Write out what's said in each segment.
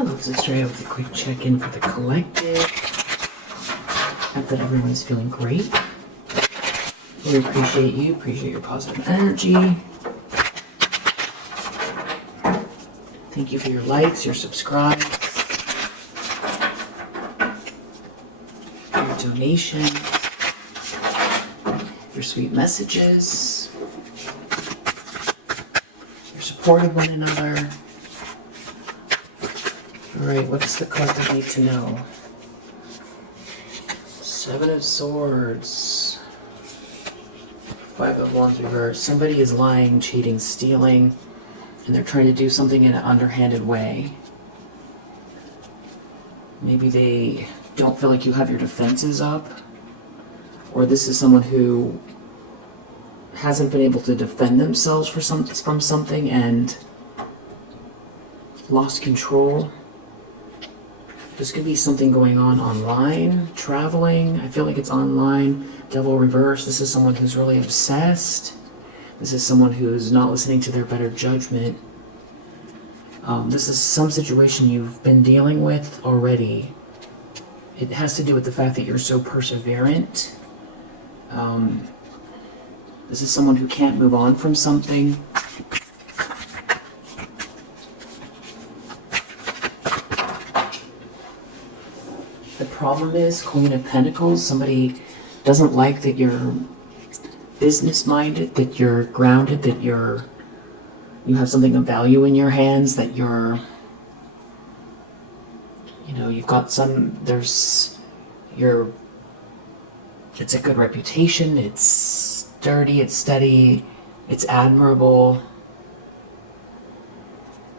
Let's just start out with a quick check-in for the collective. Hope that everyone's feeling great. We appreciate you, appreciate your positive energy. Thank you for your likes, your subscribes, your donations, your sweet messages, your support of one another. Alright, what does the collective need to know? Seven of Swords. Five of Wands reversed. Somebody is lying, cheating, stealing, and they're trying to do something in an underhanded way. Maybe they don't feel like you have your defenses up. Or this is someone who hasn't been able to defend themselves from something and lost control. There's going to be something going on online, traveling. I feel like it's online. Devil reverse. This is someone who's really obsessed. This is someone who's not listening to their better judgment. This is some situation you've been dealing with already. It has to do with the fact that you're so perseverant. This is someone who can't move on from something. The problem is, Queen of Pentacles, somebody doesn't like that you're business-minded, that you're grounded, that you have something of value in your hands, that you've got it's a good reputation, it's sturdy, it's steady, it's admirable.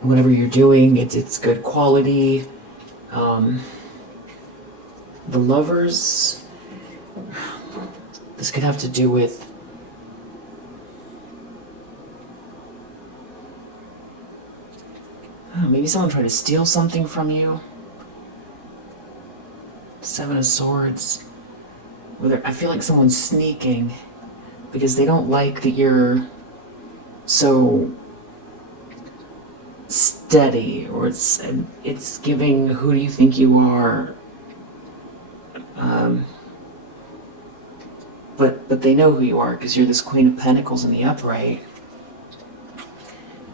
Whatever you're doing, it's good quality. The Lovers, this could have to do with maybe someone tried to steal something from you. Seven of Swords. I feel like someone's sneaking because they don't like that you're so steady, or it's giving, who do you think you are? But they know who you are because you're this Queen of Pentacles in the upright.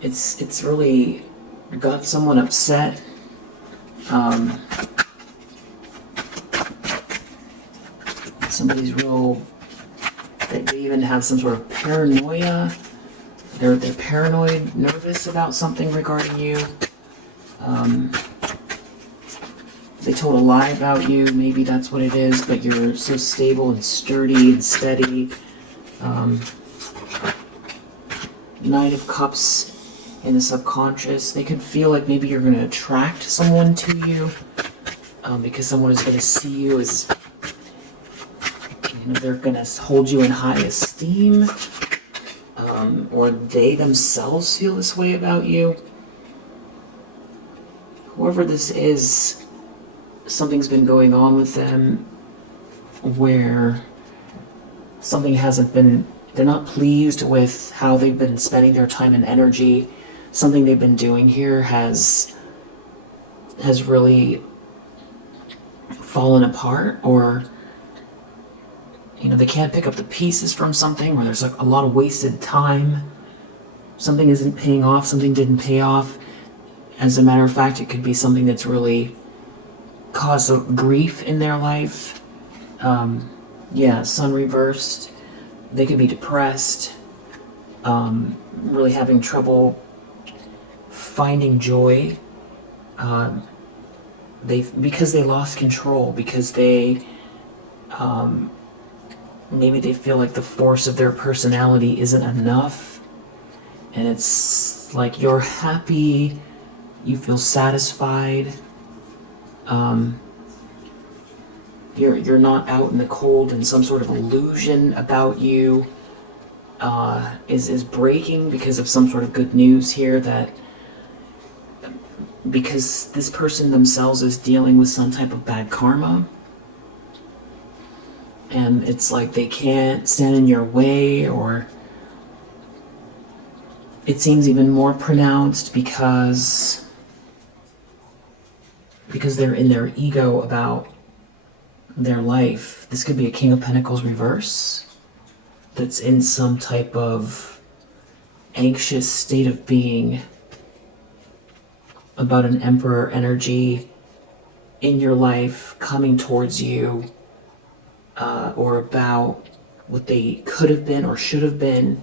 It's really got someone upset. Somebody's they even have some sort of paranoia. They're paranoid, nervous about something regarding you. They told a lie about you, maybe that's what it is, but you're so stable and sturdy and steady. Knight of Cups in the subconscious. They could feel like maybe you're going to attract someone to you, because someone is going to see you as, they're going to hold you in high esteem, or they themselves feel this way about you. Whoever this is, something's been going on with them where something they're not pleased with how they've been spending their time and energy. Something they've been doing here has really fallen apart, or they can't pick up the pieces from something, or there's like a lot of wasted time. Something isn't paying off, something didn't pay off. As a matter of fact, it could be something that's really caused grief in their life. Sun reversed. They could be depressed, really having trouble finding joy. Because they lost control, because maybe they feel like the force of their personality isn't enough, and it's like you're happy, you feel satisfied. You're not out in the cold, and some sort of illusion about you is breaking because of some sort of good news here, that because this person themselves is dealing with some type of bad karma, and it's like they can't stand in your way, or it seems even more pronounced because because they're in their ego about their life. This could be a King of Pentacles reverse that's in some type of anxious state of being about an Emperor energy in your life coming towards you, or about what they could have been or should have been.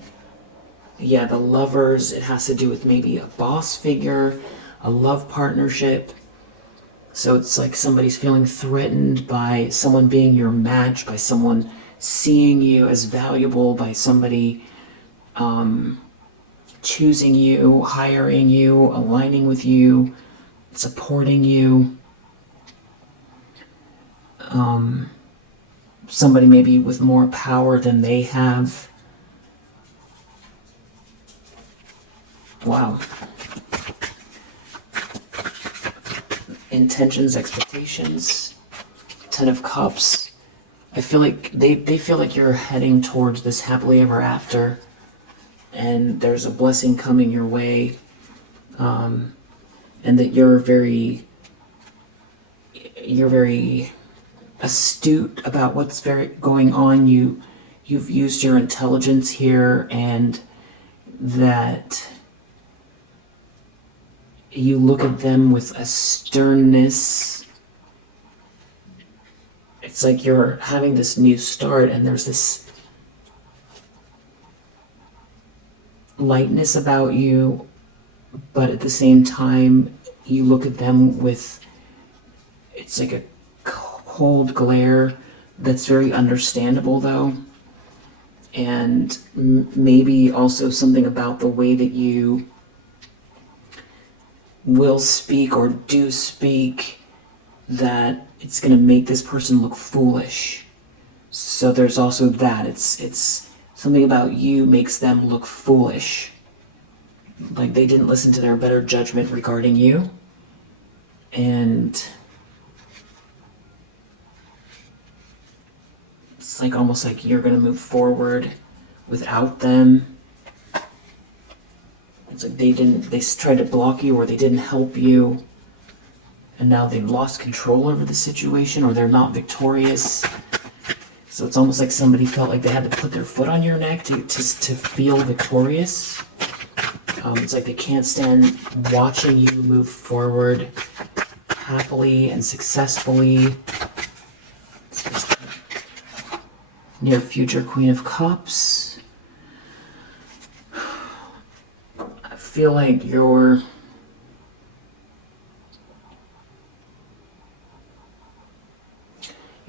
Yeah, the Lovers, it has to do with maybe a boss figure, a love partnership. So it's like somebody's feeling threatened by someone being your match, by someone seeing you as valuable, by somebody choosing you, hiring you, aligning with you, supporting you. Somebody maybe with more power than they have. Wow. Intentions, expectations, Ten of Cups. I feel like they feel like you're heading towards this happily ever after, and there's a blessing coming your way, and that you're very astute about what's going on. You've used your intelligence here, and that you look at them with a sternness. It's like you're having this new start, and there's this lightness about you, but at the same time you look at them with, it's like a cold glare that's very understandable though. And maybe also something about the way that you will speak or do speak, that it's going to make this person look foolish. So there's also that. It's something about you makes them look foolish. Like they didn't listen to their better judgment regarding you. And it's like almost like you're going to move forward without them. It's like they tried to block you, or they didn't help you, and now they've lost control over the situation, or they're not victorious. So it's almost like somebody felt like they had to put their foot on your neck to feel victorious. It's like they can't stand watching you move forward happily and successfully. It's just near future Queen of Cups. I feel like you're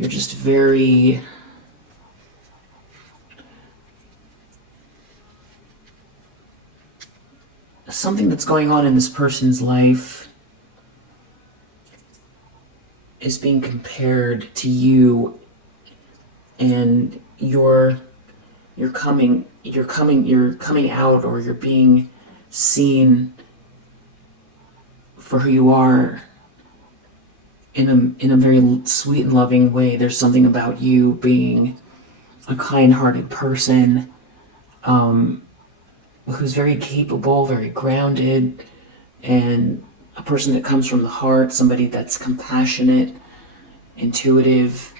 just very something that's going on in this person's life is being compared to you, and you're coming out, or you're being seen for who you are in a very sweet and loving way. There's something about you being a kind-hearted person, who's very capable, very grounded, and a person that comes from the heart, somebody that's compassionate, intuitive,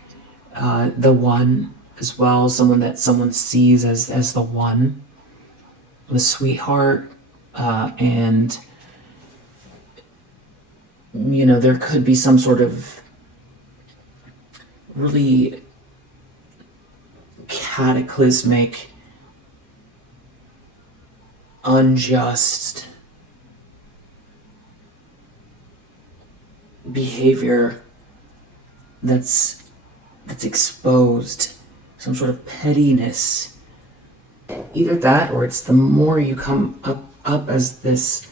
the one as well, someone sees as the one, the sweetheart, and there could be some sort of really cataclysmic, unjust behavior that's exposed, some sort of pettiness. Either that, or it's the more you come up as this,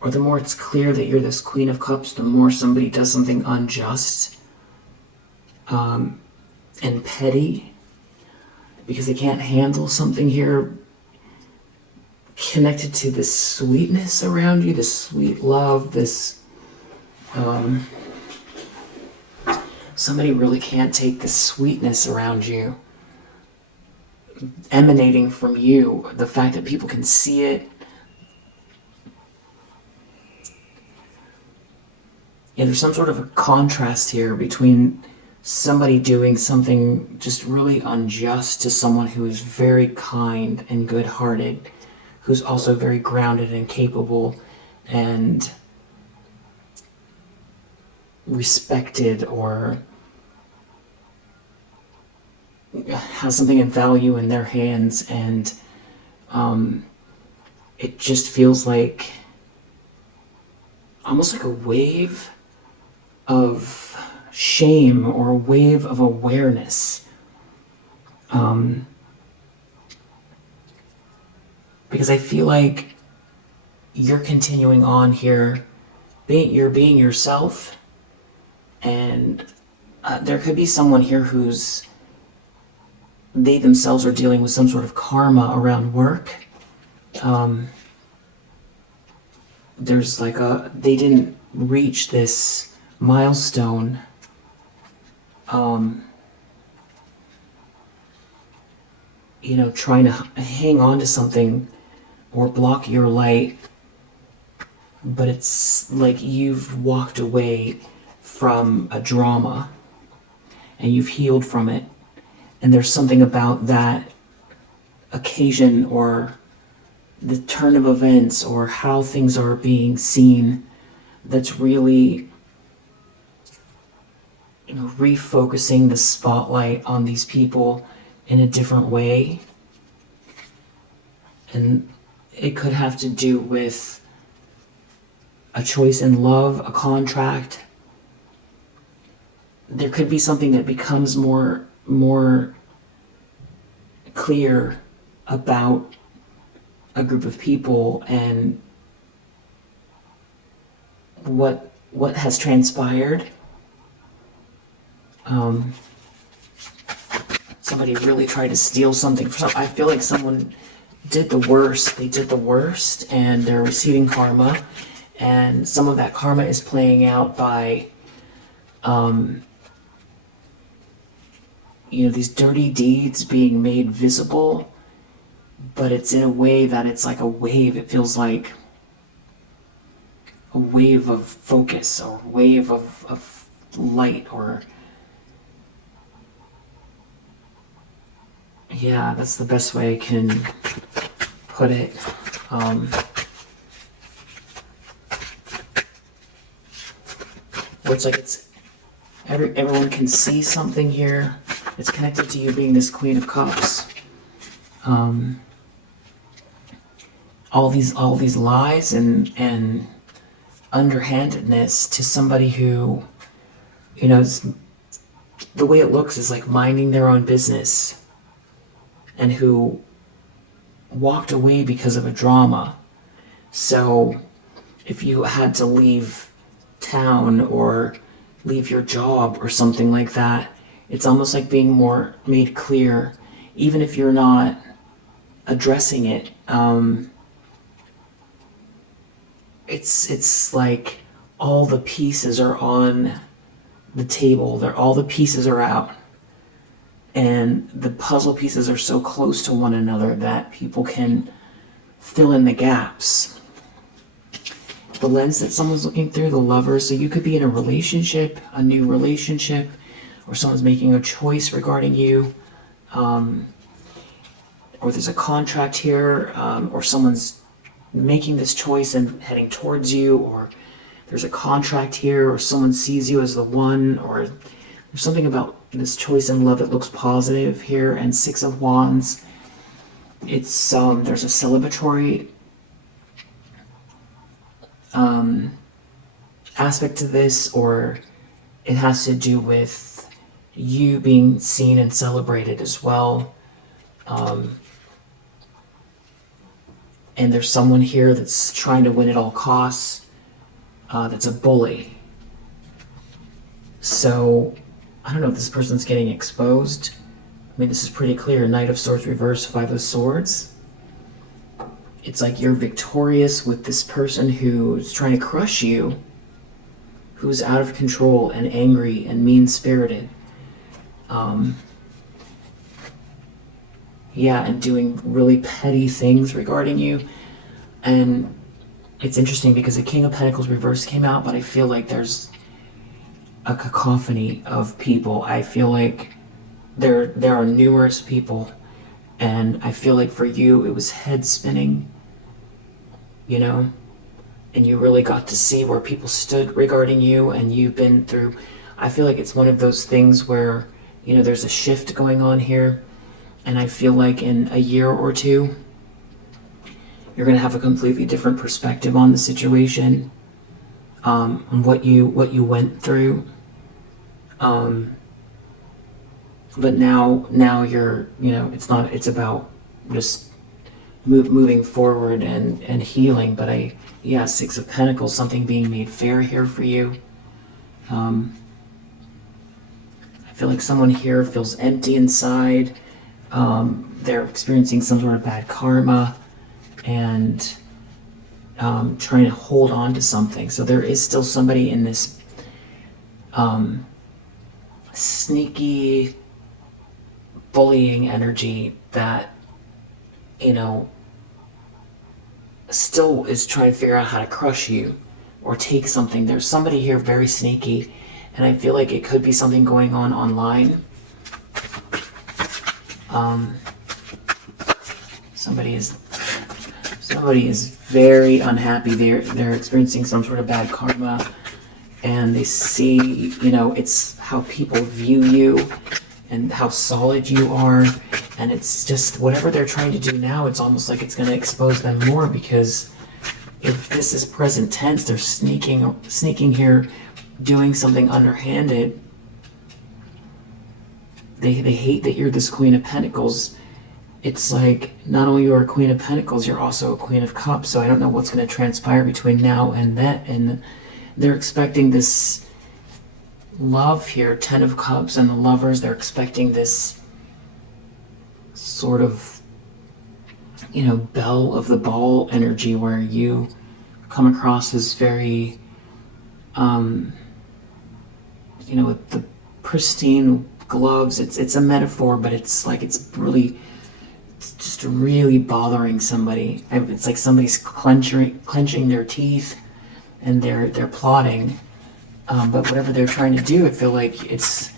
or the more it's clear that you're this Queen of Cups, the more somebody does something unjust and petty, because they can't handle something here connected to this sweetness around you, this sweet love, this somebody really can't take the sweetness around you emanating from you, the fact that people can see it. there's some sort of a contrast here between somebody doing something just really unjust to someone who is very kind and good-hearted, who's also very grounded and capable and respected, or has something of value in their hands, and it just feels like almost like a wave of shame or a wave of awareness. Because I feel like you're continuing on here, you're being yourself, and there could be someone here who's, they themselves are dealing with some sort of karma around work. There's like they didn't reach this milestone. Trying to hang on to something or block your light, but it's like you've walked away from a drama and you've healed from it, and there's something about that occasion or the turn of events or how things are being seen that's really refocusing the spotlight on these people in a different way. And it could have to do with a choice in love, a contract. There could be something that becomes more clear about a group of people and what has transpired. Somebody really tried to steal something from. I feel like someone did the worst. They did the worst, and they're receiving karma, and some of that karma is playing out by, these dirty deeds being made visible, but it's in a way that it's like a wave. It feels like a wave of focus or a wave of light, or yeah, that's the best way I can put it. Where it's like everyone can see something here. It's connected to you being this Queen of Cups. All these lies and underhandedness to somebody who, the way it looks is like minding their own business, and who walked away because of a drama. So if you had to leave town or leave your job or something like that, it's almost like being more made clear, even if you're not addressing it. It's like all the pieces are on the table. All the pieces are out. And the puzzle pieces are so close to one another that people can fill in the gaps. The lens that someone's looking through, the lover, so you could be in a relationship, a new relationship, or someone's making a choice regarding you, or there's a contract here, or someone's making this choice and heading towards you, or there's a contract here, or someone sees you as the one, or there's something about this choice in love that looks positive here. And Six of Wands, it's there's a celebratory aspect to this, or it has to do with you being seen and celebrated as well. And there's someone here that's trying to win at all costs, that's a bully. So I don't know if this person's getting exposed. I mean, this is pretty clear. Knight of Swords reverse, Five of Swords. It's like you're victorious with this person who's trying to crush you, who's out of control and angry and mean-spirited. And doing really petty things regarding you. And it's interesting because the King of Pentacles reverse came out, but I feel like there's a cacophony of people. I feel like there are numerous people, and I feel like for you it was head spinning, you know, and you really got to see where people stood regarding you, and you've been through. I feel like it's one of those things where, you know, there's a shift going on here, and I feel like in a year or two you're going to have a completely different perspective on the situation, on what you went through. But now you're, you know, it's about just moving forward and healing. But yeah, Six of Pentacles, something being made fair here for you. I feel like someone here feels empty inside. They're experiencing some sort of bad karma, and trying to hold on to something. So there is still somebody in this sneaky bullying energy that, you know, still is trying to figure out how to crush you or take something. There's somebody here very sneaky, and I feel like it could be something going on online. Somebody is very unhappy. They're experiencing some sort of bad karma, and they see, you know, it's how people view you and how solid you are, and it's just whatever they're trying to do now, it's almost like it's going to expose them more, because if this is present tense, they're sneaking here, doing something underhanded. They hate that you're this Queen of Pentacles. It's like, not only you're a Queen of Pentacles, you're also a Queen of Cups, so I don't know what's going to transpire between now and then. And they're expecting this love here, Ten of Cups and the Lovers. They're expecting this sort of, you know, belle of the ball energy, where you come across as very, you know, with the pristine gloves. It's a metaphor, but it's like it's just really bothering somebody. It's like somebody's clenching their teeth, and they're plotting. But whatever they're trying to do, I feel like it's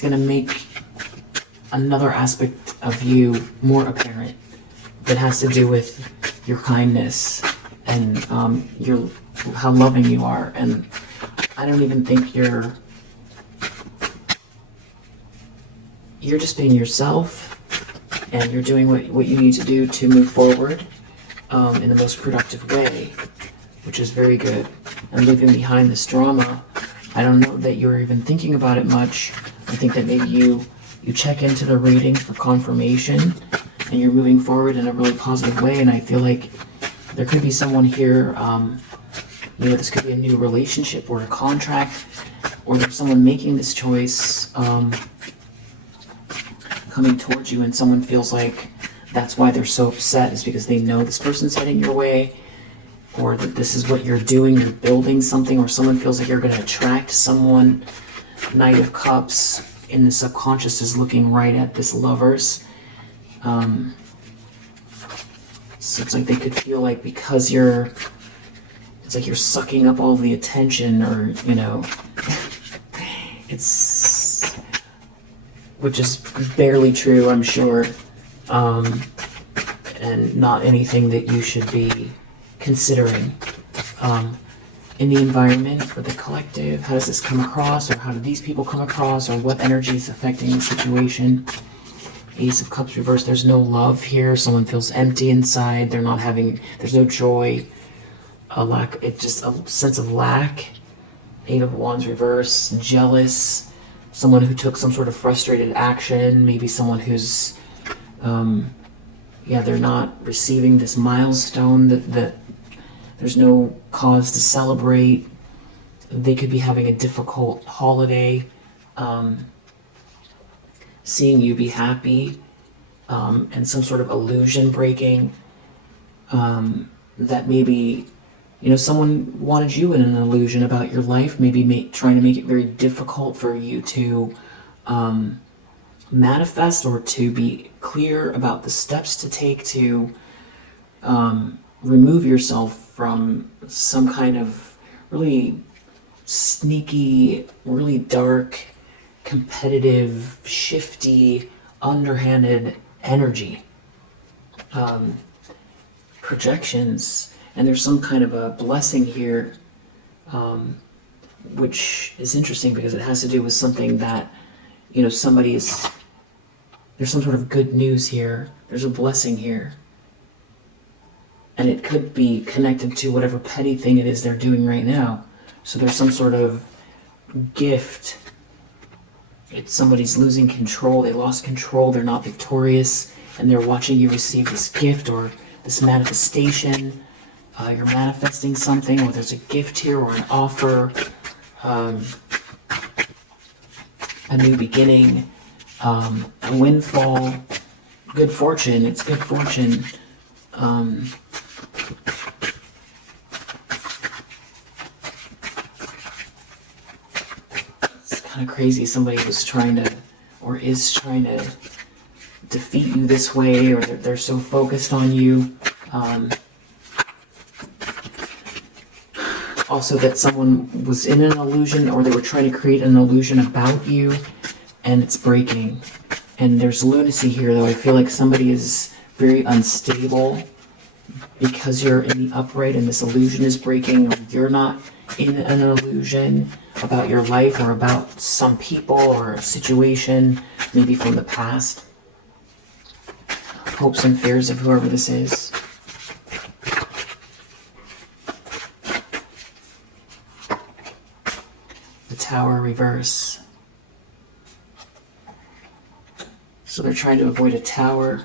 going to make another aspect of you more apparent that has to do with your kindness and how loving you are. And I don't even think you're just being yourself, and you're doing what you need to do to move forward in the most productive way, which is very good. And leaving behind this drama, I don't know that you're even thinking about it much. I think that maybe you check into the reading for confirmation, and you're moving forward in a really positive way. And I feel like there could be someone here, you know, this could be a new relationship or a contract, or there's someone making this choice coming towards you, and someone feels like that's why they're so upset, is because they know this person's heading your way, or that this is what you're doing, you're building something, or someone feels like you're going to attract someone. Knight of Cups in the subconscious is looking right at this Lovers. So it's like they could feel like, because it's like you're sucking up all the attention, or, you know, which is barely true, I'm sure, and not anything that you should be considering. In the environment for the collective, how does this come across, or how do these people come across, or what energy is affecting the situation? Ace of Cups reversed, there's no love here. Someone feels empty inside. There's no joy, it's just a sense of lack. Eight of Wands reversed, jealous. Someone who took some sort of frustrated action, maybe someone who's, they're not receiving this milestone, that there's no cause to celebrate. They could be having a difficult holiday, seeing you be happy, and some sort of illusion breaking, that maybe, you know, someone wanted you in an illusion about your life, maybe trying to make it very difficult for you to manifest, or to be clear about the steps to take to remove yourself from some kind of really sneaky, really dark, competitive, shifty, underhanded energy. Projections, and there's some kind of a blessing here, which is interesting because it has to do with something that, you know, there's some sort of good news here, there's a blessing here, and it could be connected to whatever petty thing it is they're doing right now. So there's some sort of gift. It's somebody's losing control, they lost control, they're not victorious, and they're watching you receive this gift or this manifestation. You're manifesting something, or there's a gift here or an offer, a new beginning, a windfall, good fortune. It's good fortune. It's kind of crazy. Somebody was trying to, or is trying to, defeat you this way, or they're so focused on you. Also that someone was in an illusion, or they were trying to create an illusion about you, and it's breaking. And there's lunacy here, though. I feel like somebody is very unstable because you're in the upright and this illusion is breaking, or you're not in an illusion about your life or about some people or a situation, maybe from the past. Hopes and fears of whoever this is. The Tower reverse. So they're trying to avoid a tower.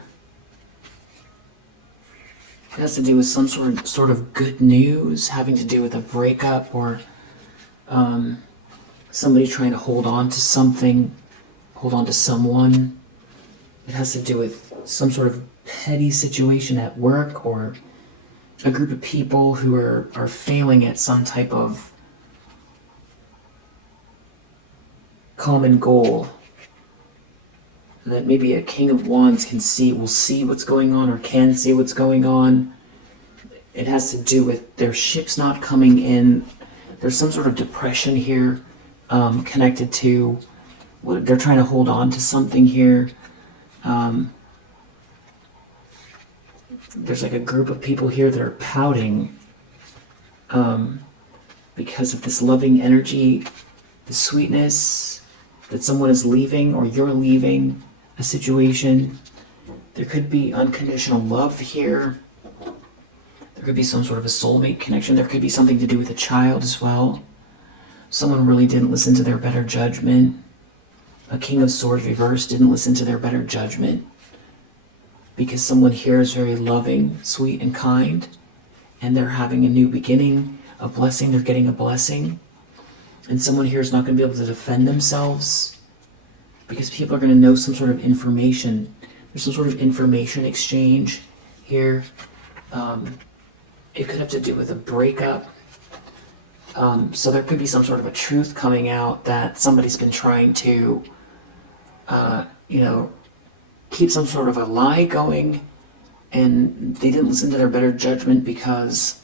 It has to do with some sort of good news, having to do with a breakup, or somebody trying to hold on to something, hold on to someone. It has to do with some sort of petty situation at work, or a group of people who are failing at some type of common goal that maybe a King of Wands will see what's going on, or can see what's going on. It has to do with their ships not coming in. There's some sort of depression here, connected to they're trying to hold on to something here. There's like a group of people here that are pouting because of this loving energy, the sweetness that someone is leaving, or you're leaving a situation. There could be unconditional love here. There could be some sort of a soulmate connection. There could be something to do with a child as well. Someone really didn't listen to their better judgment. A King of Swords reversed didn't listen to their better judgment, because someone here is very loving, sweet, and kind, and they're having a new beginning, a blessing. They're getting a blessing. And someone here is not going to be able to defend themselves, because people are going to know some sort of information. There's some sort of information exchange here. It could have to do with a breakup. So there could be some sort of a truth coming out that somebody's been trying to, keep some sort of a lie going, and they didn't listen to their better judgment because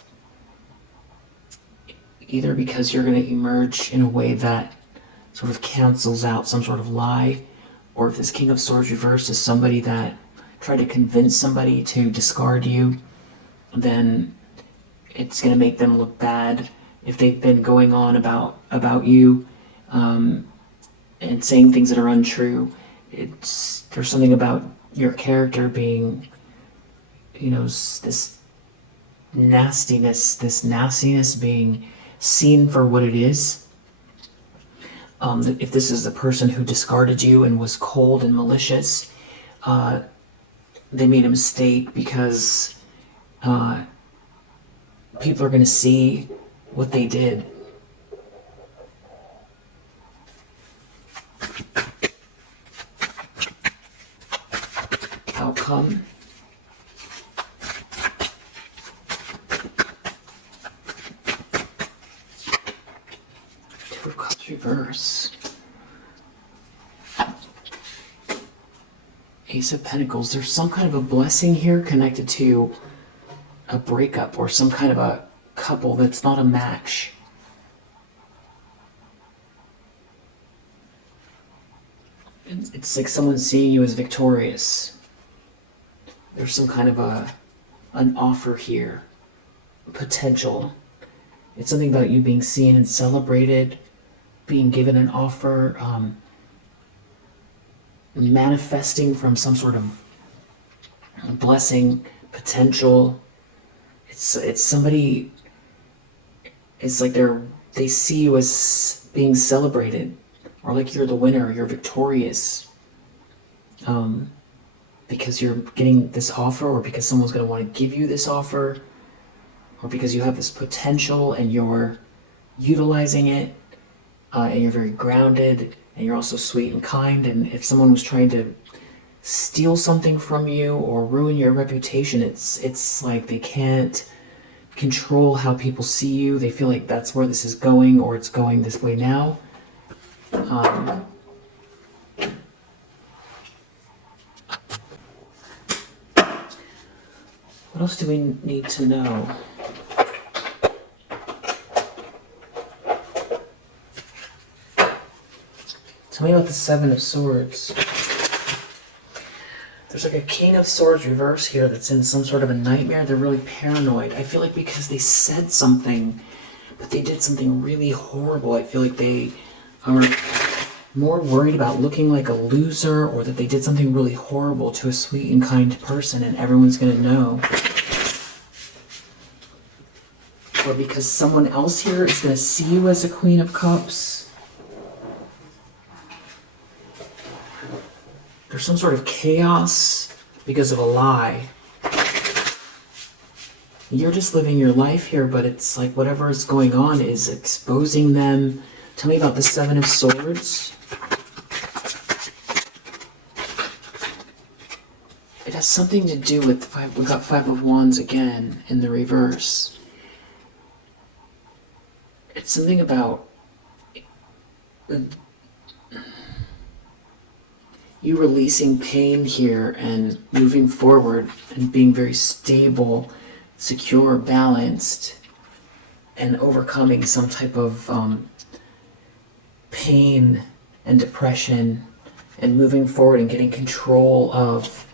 you're going to emerge in a way that sort of cancels out some sort of lie, or if this King of Swords reversed is somebody that tried to convince somebody to discard you, then it's going to make them look bad. If they've been going on about you and saying things that are untrue, there's something about your character being, this nastiness being seen for what it is. If this is the person who discarded you and was cold and malicious, they made a mistake, because people are going to see what they did. Outcome. Two of Cups reverse. Ace of Pentacles. There's some kind of a blessing here connected to a breakup, or some kind of a couple that's not a match. It's like someone's seeing you as victorious. There's some kind of an offer here, potential. It's something about you being seen and celebrated, being given an offer, manifesting from some sort of blessing, potential. It's somebody. It's like they see you as being celebrated, or like you're the winner, you're victorious. Because you're getting this offer, or because someone's going to want to give you this offer, or because you have this potential and you're utilizing it, and you're very grounded, and you're also sweet and kind. And if someone was trying to steal something from you or ruin your reputation, it's like they can't control how people see you. They feel like that's where this is going, or it's going this way now. What else do we need to know? Tell me about the Seven of Swords. There's like a King of Swords reverse here that's in some sort of a nightmare. They're really paranoid. I feel like because they said something, but they did something really horrible. I feel like they are more worried about looking like a loser, or that they did something really horrible to a sweet and kind person and everyone's going to know. Or because someone else here is going to see you as a Queen of Cups. There's some sort of chaos because of a lie. You're just living your life here, but it's like whatever is going on is exposing them. Tell me about the Seven of Swords. It has something to do with we got Five of Wands again in the reverse. It's something about you releasing pain here and moving forward and being very stable, secure, balanced, and overcoming some type of pain and depression, and moving forward and getting control of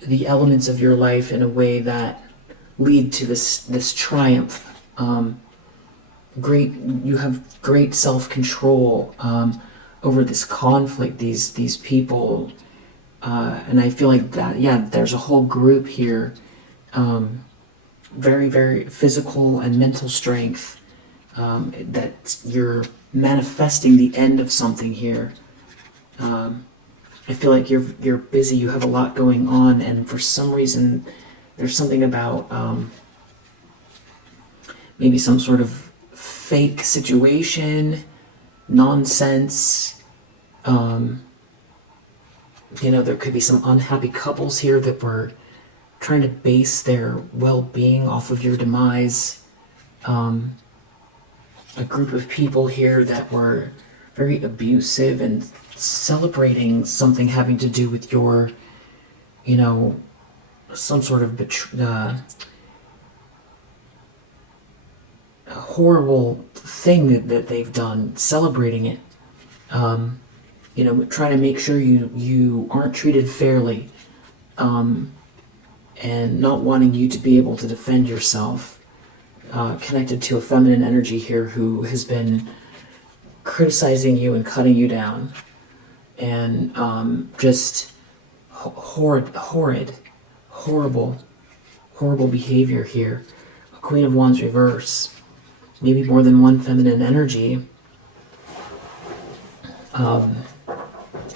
the elements of your life in a way that lead to this triumph. You have great self-control over this conflict, these people, and I feel like that, yeah, there's a whole group here, very, very physical and mental strength, that you're manifesting the end of something here. I feel like you're busy, you have a lot going on, and for some reason there's something about maybe some sort of fake situation, nonsense. There could be some unhappy couples here that were trying to base their well-being off of your demise. A group of people here that were very abusive and celebrating something having to do with your, some sort of a horrible thing that they've done, celebrating it. Trying to make sure you aren't treated fairly, and not wanting you to be able to defend yourself. Connected to a feminine energy here who has been criticizing you and cutting you down, and just horrible behavior here. A Queen of Wands reverse, maybe more than one feminine energy.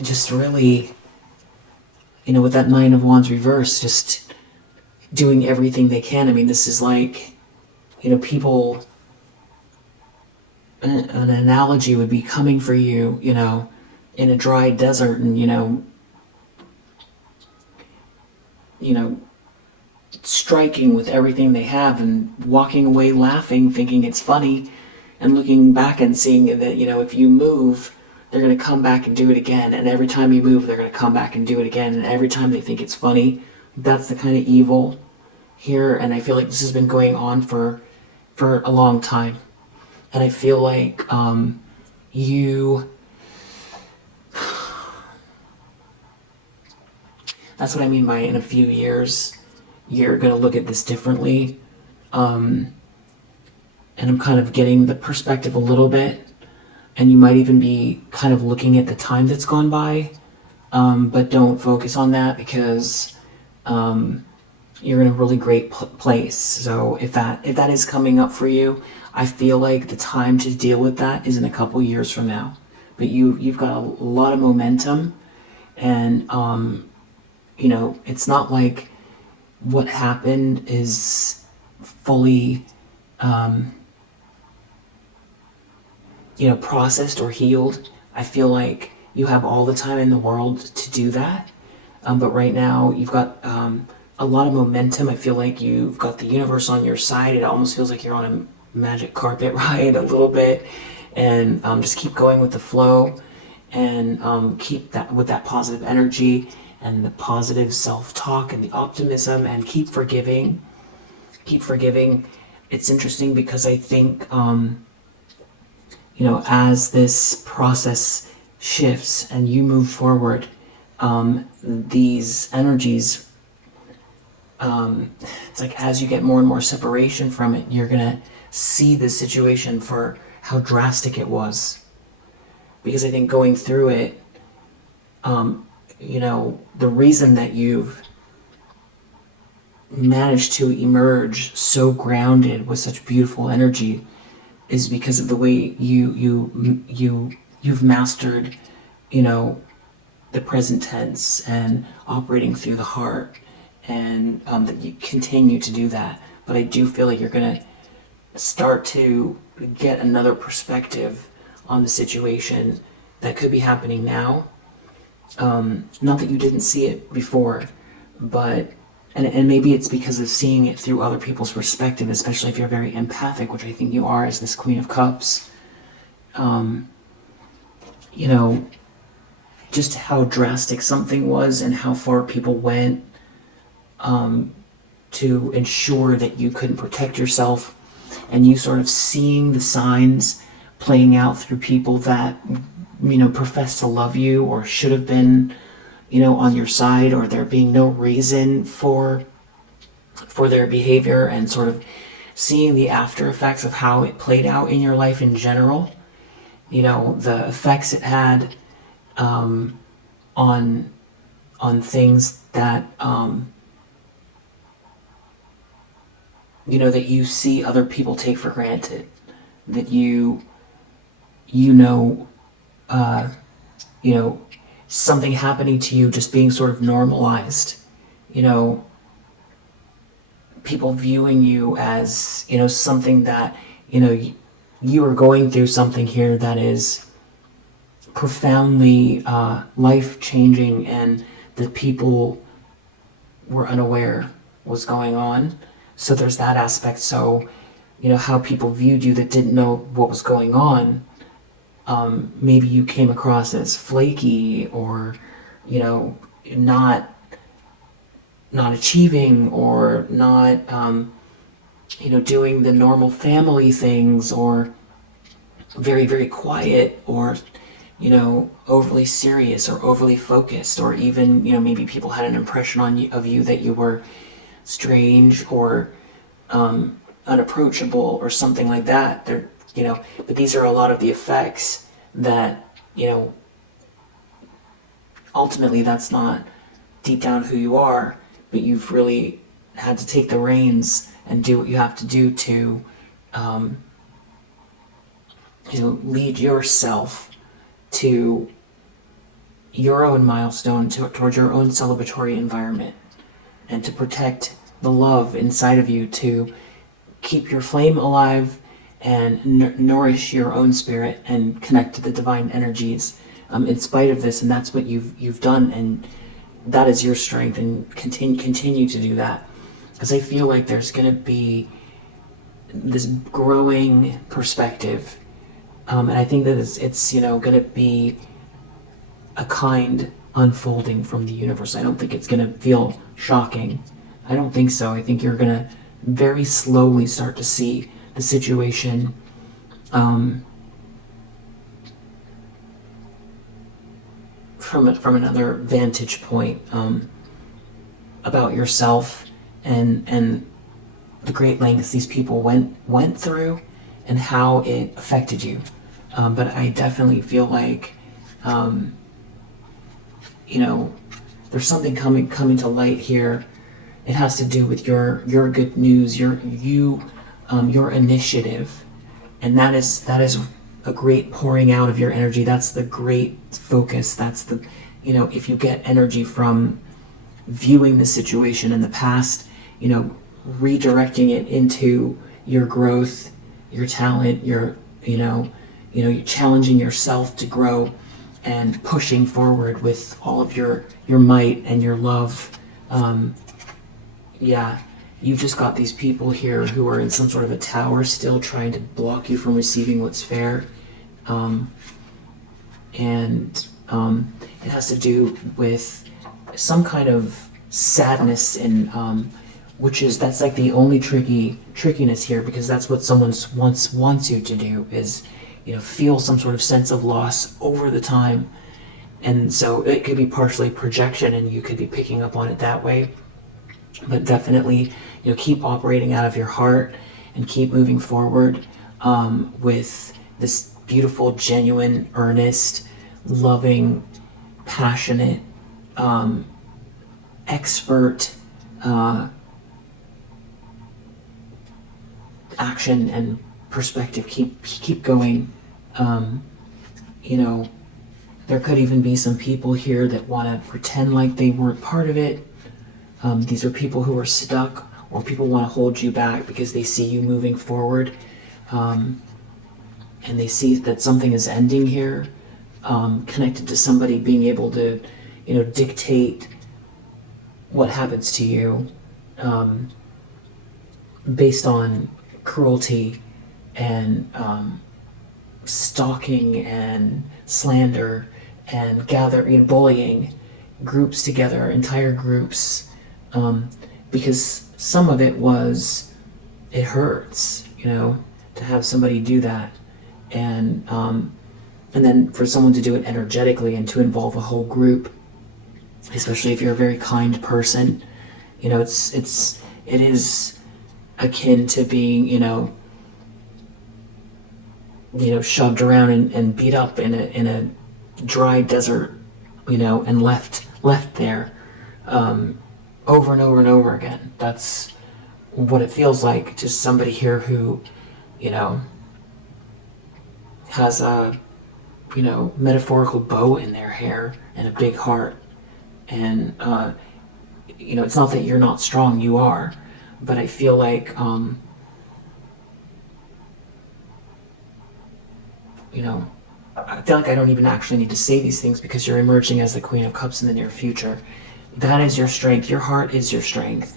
Just really, with that Nine of Wands reverse, just doing everything they can. I mean, this is like, people, an analogy would be coming for you, in a dry desert, and, striking with everything they have and walking away laughing, thinking it's funny, and looking back and seeing that, if you move, they're going to come back and do it again, and every time you move, they're going to come back and do it again, and every time they think it's funny. That's the kind of evil here, and I feel like this has been going on for a long time. And I feel like you That's what I mean by in a few years, you're going to look at this differently. And I'm kind of getting the perspective a little bit. And you might even be kind of looking at the time that's gone by. But don't focus on that because you're in a really great place. So if that is coming up for you, I feel like the time to deal with that is in a couple years from now. But you've got a lot of momentum, and it's not like what happened is fully processed or healed. I feel like you have all the time in the world to do that. But right now you've got a lot of momentum. I feel like you've got the universe on your side. It almost feels like you're on a magic carpet ride a little bit. And just keep going with the flow, and keep that with that positive energy and the positive self-talk and the optimism, and keep forgiving. Keep forgiving. It's interesting because I think, as this process shifts and you move forward, these energies, it's like as you get more and more separation from it, you're going to see the situation for how drastic it was. Because I think going through it, the reason that you've managed to emerge so grounded with such beautiful energy is because of the way you've mastered, the present tense and operating through the heart, and that you continue to do that. But I do feel like you're gonna start to get another perspective on the situation that could be happening now. Not that you didn't see it before, but and maybe it's because of seeing it through other people's perspective, especially if you're very empathic, which I think you are as this Queen of Cups. Just how drastic something was and how far people went to ensure that you couldn't protect yourself, and you sort of seeing the signs playing out through people that profess to love you or should have been on your side, or there being no reason for their behavior, and sort of seeing the after effects of how it played out in your life in general, the effects it had on things that that you see other people take for granted, that something happening to you just being sort of normalized, people viewing you as something that you are going through something here that is profoundly life-changing, and that people were unaware was going on. So there's that aspect. So how people viewed you that didn't know what was going on, maybe you came across as flaky, or not achieving, or not doing the normal family things, or very, very quiet, or overly serious or overly focused, or even maybe people had an impression of you that you were strange or unapproachable or something like that. But these are a lot of the effects that ultimately that's not deep down who you are, but you've really had to take the reins and do what you have to do to lead yourself to your own milestone, towards your own celebratory environment, and to protect the love inside of you, to keep your flame alive and nourish your own spirit and connect to the divine energies in spite of this. And that's what you've done, and that is your strength, and continue to do that, because I feel like there's going to be this growing perspective, and I think that it's going to be a kind unfolding from the universe. I don't think it's going to feel shocking. I don't think so. I think you're going to very slowly start to see the situation from another vantage point. about yourself and the great lengths these people went through and how it affected you. But I definitely feel like, you know, there's something coming to light here. It has to do with your good news, your initiative, and that is a great pouring out of your energy. That's the great focus. That's the, you know, if you get energy from viewing the situation in the past, you know, redirecting it into your growth, your talent, your, you're challenging yourself to grow and pushing forward with all of your might and your love. Yeah, you just got these people here who are in some sort of a tower still trying to block you from receiving what's fair. It has to do with some kind of sadness and that's like the only trickiness here, because that's what someone wants you to do, is, you know, feel some sort of sense of loss over the time. And so it could be partially projection and you could be picking up on it that way. But definitely, you know, keep operating out of your heart and keep moving forward with this beautiful, genuine, earnest, loving, passionate, expert action and perspective. Keep going. You know, there could even be some people here that want to pretend like they weren't part of it. These are people who are stuck, or people want to hold you back because they see you moving forward, and they see that something is ending here, connected to somebody being able to, you know, dictate what happens to you, based on cruelty and stalking and slander and bullying groups together, entire groups. Because some of it it hurts, you know, to have somebody do that, and then for someone to do it energetically and to involve a whole group, especially if you're a very kind person, you know, it is akin to being, you know, shoved around and beat up in a dry desert, you know, and left there. Over and over and over again. That's what it feels like to somebody here who, you know, has a, you know, metaphorical bow in their hair and a big heart. And, you know, it's not that you're not strong, you are. But I feel like, you know, I feel like I don't even actually need to say these things, because you're emerging as the Queen of Cups in the near future. That is your strength. Your heart is your strength.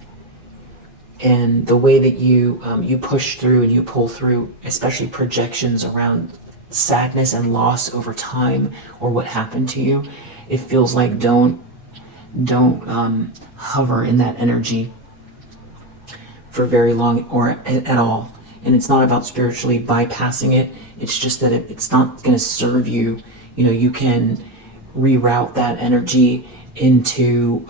And the way that you push through and you pull through, especially projections around sadness and loss over time, or what happened to you, it feels like don't hover in that energy for very long or at all. And it's not about spiritually bypassing it. It's just that it's not going to serve you. You know, you can reroute that energy into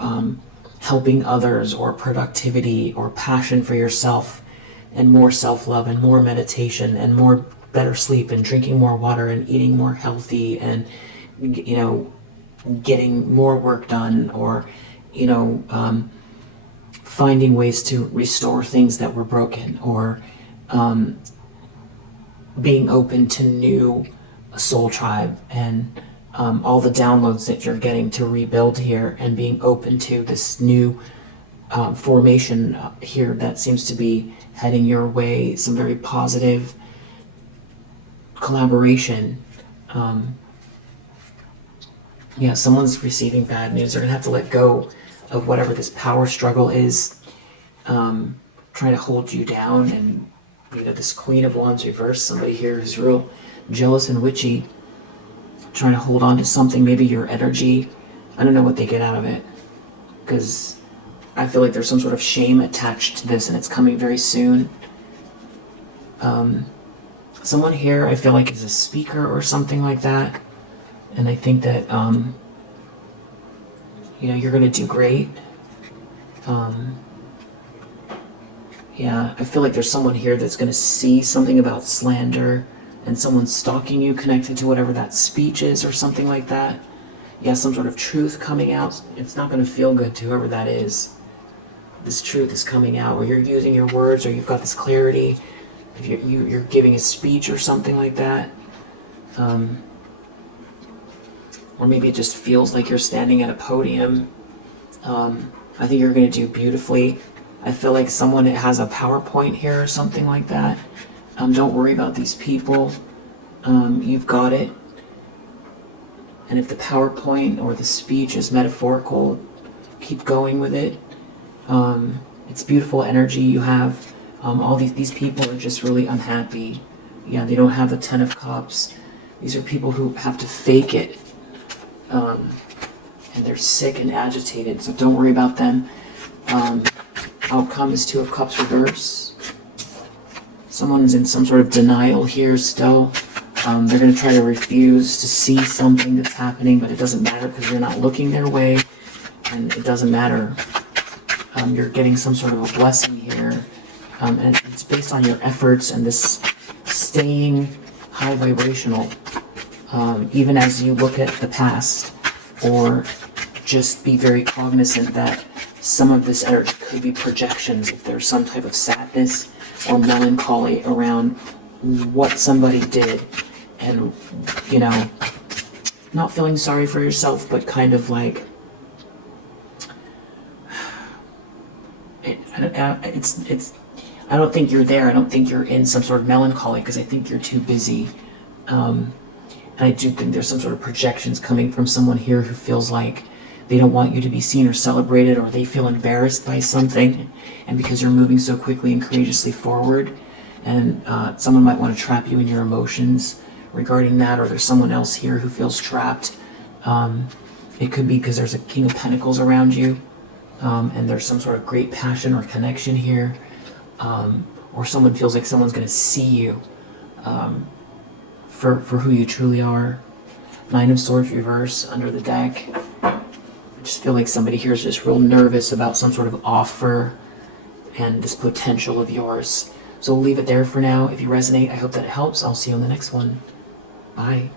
helping others, or productivity, or passion for yourself, and more self-love, and more meditation, and more better sleep, and drinking more water, and eating more healthy, and, you know, getting more work done, or, you know, finding ways to restore things that were broken, or being open to new soul tribe, and all the downloads that you're getting to rebuild here, and being open to this new formation here that seems to be heading your way, some very positive collaboration. Yeah, someone's receiving bad news. They're going to have to let go of whatever this power struggle is, trying to hold you down. And, you know, this Queen of Wands reversed, somebody here who's real jealous and witchy, trying to hold on to something, maybe your energy. I don't know what they get out of it, because I feel like there's some sort of shame attached to this, and it's coming very soon. Someone here, I feel like, is a speaker or something like that, and I think that, you know, you're going to do great. Yeah, I feel like there's someone here that's going to see something about slander and someone stalking you connected to whatever that speech is or something like that. Yeah, some sort of truth coming out. It's not going to feel good to whoever that is. This truth is coming out, or you're using your words, or you've got this clarity. If you're giving a speech or something like that. Or maybe it just feels like you're standing at a podium. I think you're going to do beautifully. I feel like someone has a PowerPoint here or something like that. Don't worry about these people. You've got it. And if the PowerPoint or the speech is metaphorical, keep going with it. It's beautiful energy you have. All these people are just really unhappy. Yeah, they don't have the 10 of Cups. These are people who have to fake it. And they're sick and agitated, so don't worry about them. Outcome is 2 of Cups reverse. Someone's in some sort of denial here still. They're going to try to refuse to see something that's happening, but it doesn't matter because you're not looking their way, and it doesn't matter. You're getting some sort of a blessing here, and it's based on your efforts and this staying high vibrational, even as you look at the past, or just be very cognizant that some of this energy could be projections if there's some type of sadness or melancholy around what somebody did, and not feeling sorry for yourself, but kind of like I don't think you're there. I don't think you're in some sort of melancholy because I think you're too busy. And I do think there's some sort of projections coming from someone here who feels like they don't want you to be seen or celebrated, or they feel embarrassed by something, and because you're moving so quickly and courageously forward, and someone might want to trap you in your emotions regarding that, or there's someone else here who feels trapped. It could be because there's a King of Pentacles around you, and there's some sort of great passion or connection here, or someone feels like someone's going to see you for who you truly are. 9 of Swords reverse under the deck. I just feel like somebody here is just real nervous about some sort of offer and this potential of yours. So we'll leave it there for now. If you resonate, I hope that it helps. I'll see you on the next one. Bye.